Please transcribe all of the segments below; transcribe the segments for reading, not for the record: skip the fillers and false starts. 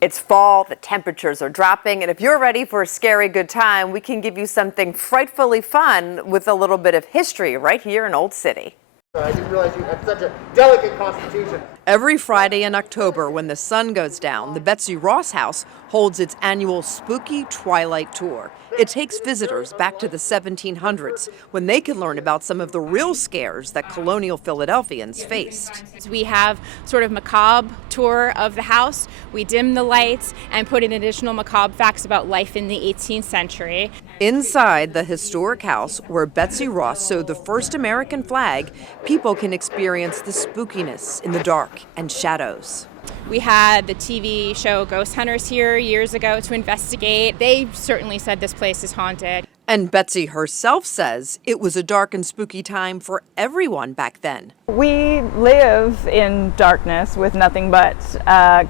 It's fall, the temperatures are dropping, and if you're ready for a scary good time, we can give you something frightfully fun with a little bit of history right here in Old City. I didn't realize you had such a delicate constitution. Every Friday in October, when the sun goes down, the Betsy Ross house holds its annual Spooky Twilight Tour. It takes visitors back to the 1700s, when they can learn about some of the real scares that colonial Philadelphians faced. We have sort of macabre tour of the house. We dim the lights and put in additional macabre facts about life in the 18th century. Inside the historic house where Betsy Ross sewed the first American flag, people can experience the spookiness in the dark and shadows. We had the TV show Ghost Hunters here years ago to investigate. They certainly said this place is haunted. And Betsy herself says it was a dark and spooky time for everyone back then. We live in darkness with nothing but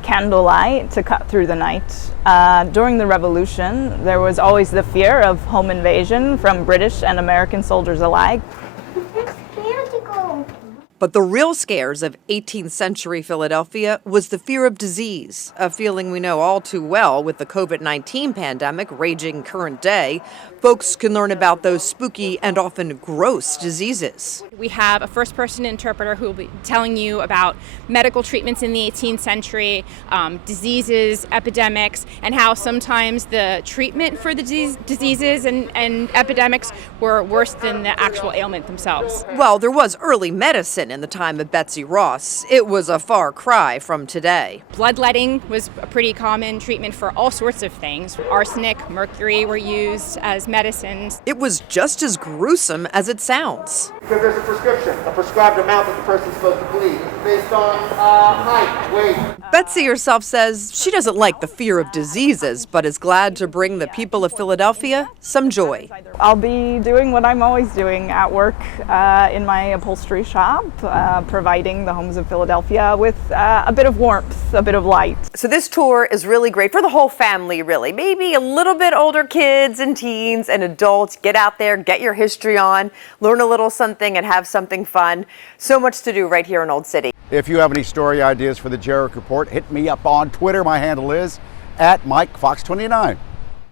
candlelight to cut through the night. During the Revolution, there was always the fear of home invasion from British and American soldiers alike. But the real scares of 18th century Philadelphia was the fear of disease, a feeling we know all too well with the COVID-19 pandemic raging current day. Folks can learn about those spooky and often gross diseases. We have a first-person interpreter who will be telling you about medical treatments in the 18th century, diseases, epidemics, and how sometimes the treatment for the diseases and epidemics were worse than the actual ailment themselves. Well, there was early medicine in the time of Betsy Ross. It was a far cry from today. Bloodletting was a pretty common treatment for all sorts of things. Arsenic, mercury were used as medicines. It was just as gruesome as it sounds. Because there's a prescription, a prescribed amount that the person's supposed to bleed. It's based on height, weight. Betsy herself says she doesn't like the fear of diseases, but is glad to bring the people of Philadelphia some joy. I'll be doing what I'm always doing at work in my upholstery shop, providing the homes of Philadelphia with a bit of warmth, a bit of light. So this tour is really great for the whole family, really. Maybe a little bit older kids and teens and adults. Get out there, get your history on, learn a little something and have something fun. So much to do right here in Old City. If you have any story ideas for the Jerrick Report, hit me up on Twitter. My handle is @MikeFox29.